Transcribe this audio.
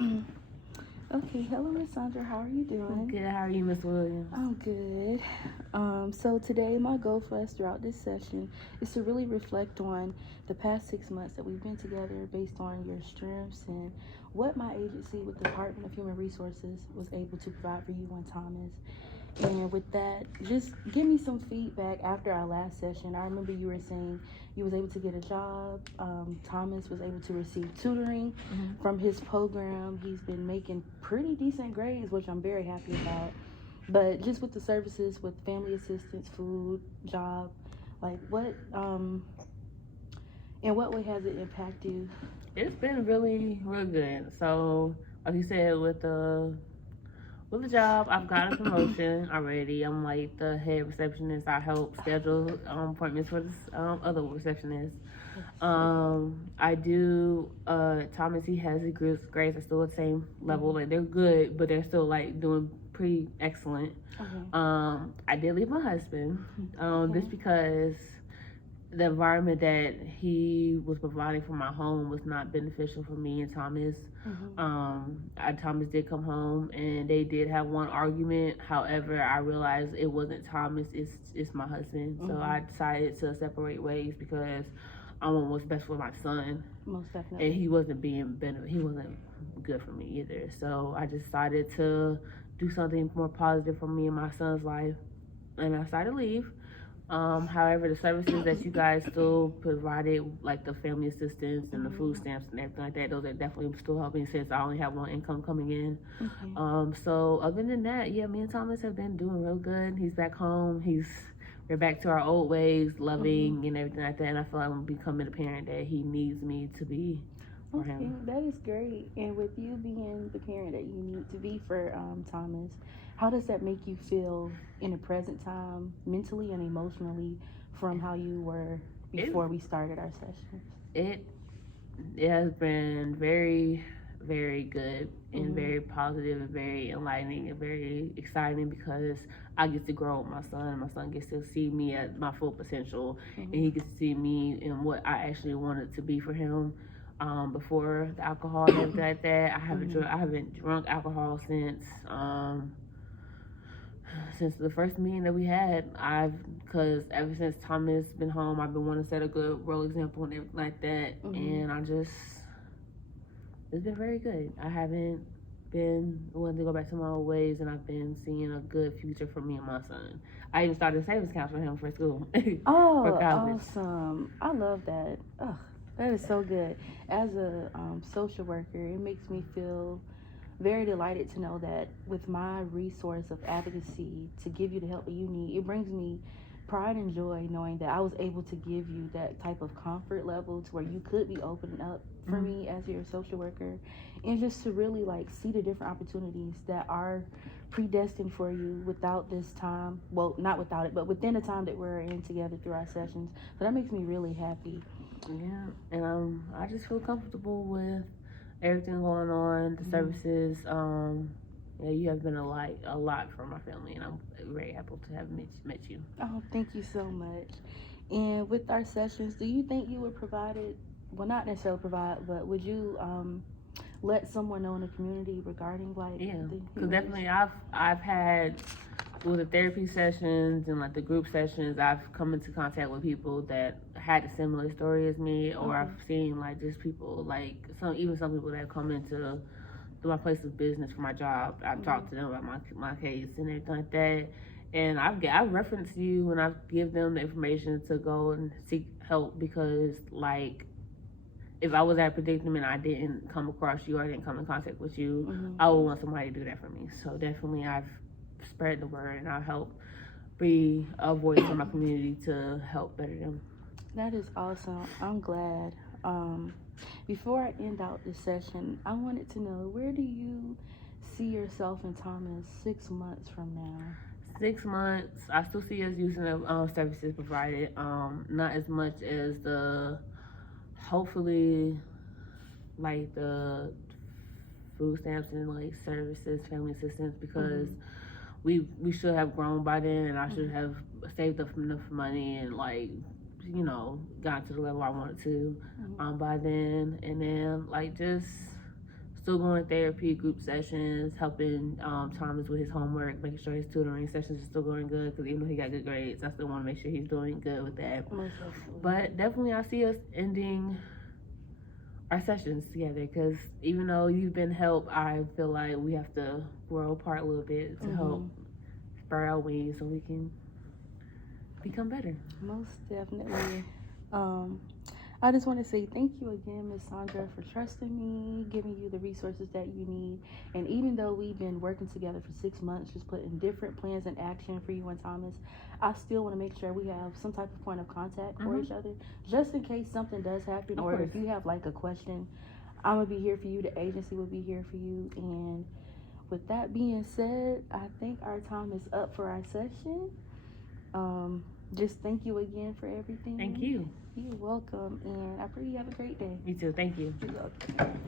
Okay, hello, Miss Sandra. How are you I'm doing? good. How are you, Miss Williams? I'm good. So today, my goal for us throughout this session is to really reflect on the past 6 months that we've been together, based on your strengths and what my agency with the Department of Human Resources was able to provide for you on Thomas. And with that, just give me some feedback after our last session. I remember you were saying you was able to get a job. Thomas was able to receive tutoring from his program. He's been making pretty decent grades, which I'm very happy about. But just with the services, with family assistance, food, job, like what, in what way has it impacted you? It's been really, real good. So, like you said, with the job, I've got a promotion already. I'm like the head receptionist. I help schedule appointments for this other receptionist. I do. Thomas, he has his grades are still at the same level. Like they're good, but they're still like doing pretty excellent. I did leave my husband, just because the environment that he was providing for my home was not beneficial for me and Thomas. Thomas did come home and they did have one argument. However, I realized it wasn't Thomas, it's my husband. So I decided to separate ways because I want what's best for my son. Most definitely. And he wasn't he wasn't good for me either. So I decided to do something more positive for me and my son's life, and I decided to leave. However, the services that you guys still provided, like the family assistance and the food stamps and everything like that, those are definitely still helping since I only have one income coming in. So other than that, yeah, me and Thomas have been doing real good. He's back home. We're back to our old ways, loving and everything like that. And I feel like I'm becoming the parent that he needs me to be for him. That is great. And with you being the parent that you need to be for Thomas, how does that make you feel in the present time, mentally and emotionally, from how you were before we started our sessions? It has been very, very good and very positive and very enlightening and very exciting because I get to grow with my son. My son gets to see me at my full potential, and he gets to see me in what I actually wanted to be for him. Before the alcohol and everything like that, I haven't drunk alcohol since the first meeting that we had. Because ever since Thomas been home, I've been wanting to set a good role example and everything like that. And it's been very good. I haven't been wanting to go back to my old ways, and I've been seeing a good future for me and my son. I even started a savings account for him for school. Oh, for college. Awesome. I love that. Ugh, that is so good. As a social worker, it makes me feel very delighted to know that with my resource of advocacy to give you the help that you need, it brings me pride and joy knowing that I was able to give you that type of comfort level to where you could be opening up for me as your social worker, and just to really like see the different opportunities that are predestined for you without this time. Well, not without it, but within the time that we're in together through our sessions. So that makes me really happy. Yeah, and I just feel comfortable with everything going on, the services. Yeah, you have been a lot for my family, and I'm very happy to have met you. Oh, thank you so much. And with our sessions, do you think you would provide it? Well, not necessarily provide, but would you let someone know in the community regarding like? Yeah, because definitely I've had with the therapy sessions and like the group sessions, I've come into contact with people that had a similar story as me, or I've seen like just people like some people that come into my place of business for my job. I've talked to them about my case and everything like that, and I've referenced you when I give them the information to go and seek help, because like if I was at a predicament, I didn't come across you or I didn't come in contact with you, I would want somebody to do that for me. So definitely I've spread the word, and I'll help be a voice for my community to help better them. That is awesome. I'm glad. Before I end out this session, I wanted to know, where do you see yourself and Thomas 6 months from now? 6 months, I still see us using the services provided. Not as much as hopefully like the food stamps and like services, family assistance, because we should have grown by then, and I should have saved up enough money and like gotten to the level I wanted to by then, and then like just still going to therapy, group sessions, helping Thomas with his homework, making sure his tutoring sessions are still going good, because even though he got good grades, I still want to make sure he's doing good with that. But definitely I see us ending our sessions together, because even though you've been help, I feel like we have to grow apart a little bit to help spur our wings so we can become better. Most definitely. I just want to say thank you again, Miss Sandra, for trusting me, giving you the resources that you need. And even though we've been working together for 6 months, just putting different plans in action for you and Thomas, I still want to make sure we have some type of point of contact for each other, just in case something does happen, or if you have like a question, I'm going to be here for you. The agency will be here for you. And with that being said, I think our time is up for our session. Just thank you again for everything. Thank you. You're welcome, and I pray you have a great day. You too. Thank you. You're welcome.